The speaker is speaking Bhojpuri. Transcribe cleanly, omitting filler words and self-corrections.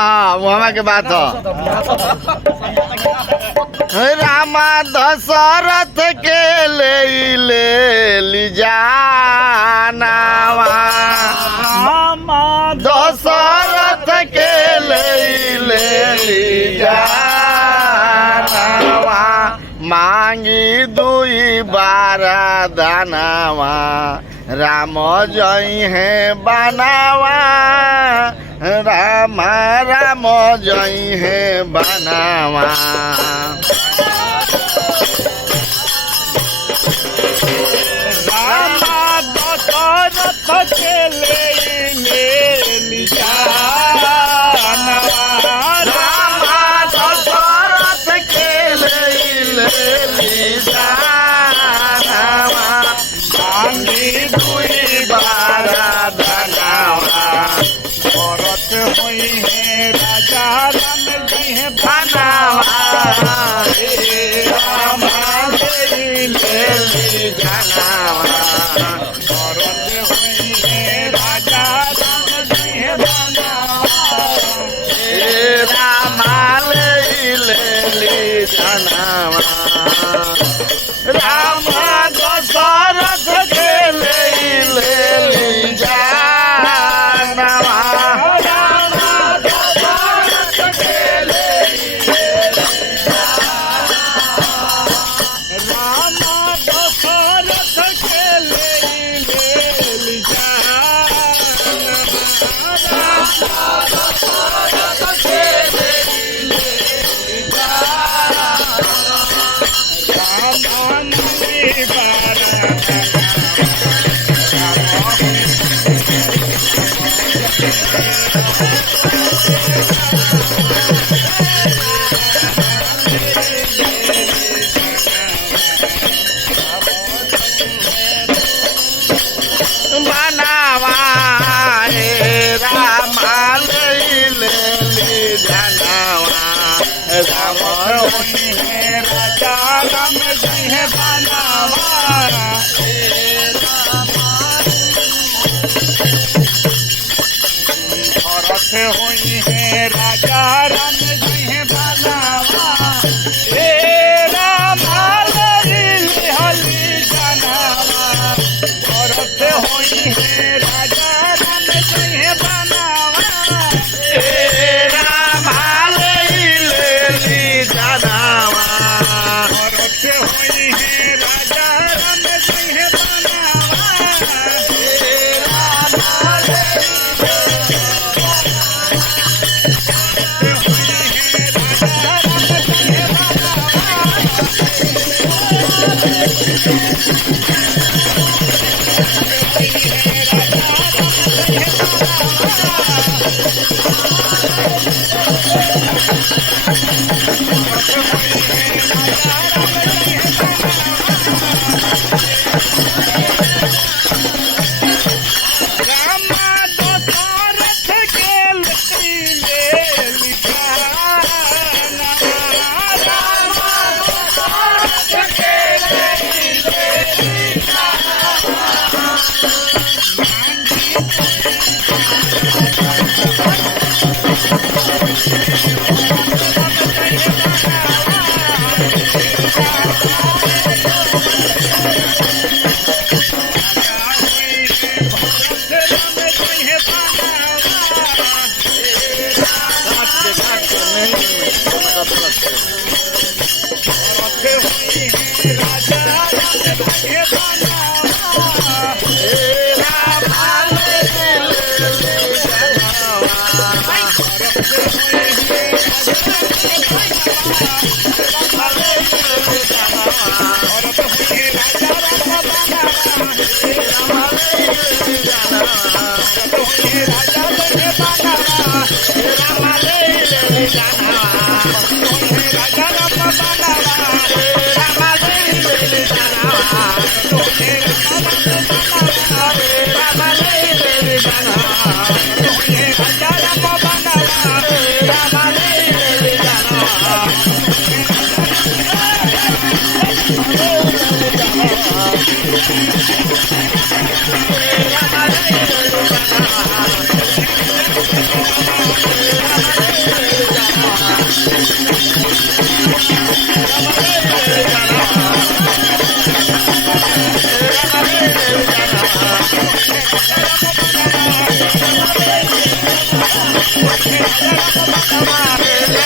मुहमा के बात हो। रामा दशरथ के ले जानावा, दशरथ के ले जानावा, मांगी दुई बारा दानावा, राम जई है बनावा, रामा राम जई है बनावा। रामा दशरथ के ले जानावा, रामा दशरथ के ले जानावा, मांगी दुई बारा धनावा, भरत होई है राजा राम जी है बनावा, रामा ले जानावा, भरत होई है राजा राम जी है रामा ले जानावा, रामा दशरथ के ले जानावा, रामा दशरथ के ले रामा दशरथ के ले बनावा, रामा ले जानावा, राम राजा राम जी है बनावा, भरत होई है राजा राम जी है बनावा, रामा हली जनावा, भरत होई है राजा राम जी है बनावा, रामा ले जानावा, भरत होई है राजा राम जी है बनावा, रामा दशरथ के ले जानावा, रामा दशरथ के रामा केलं रे.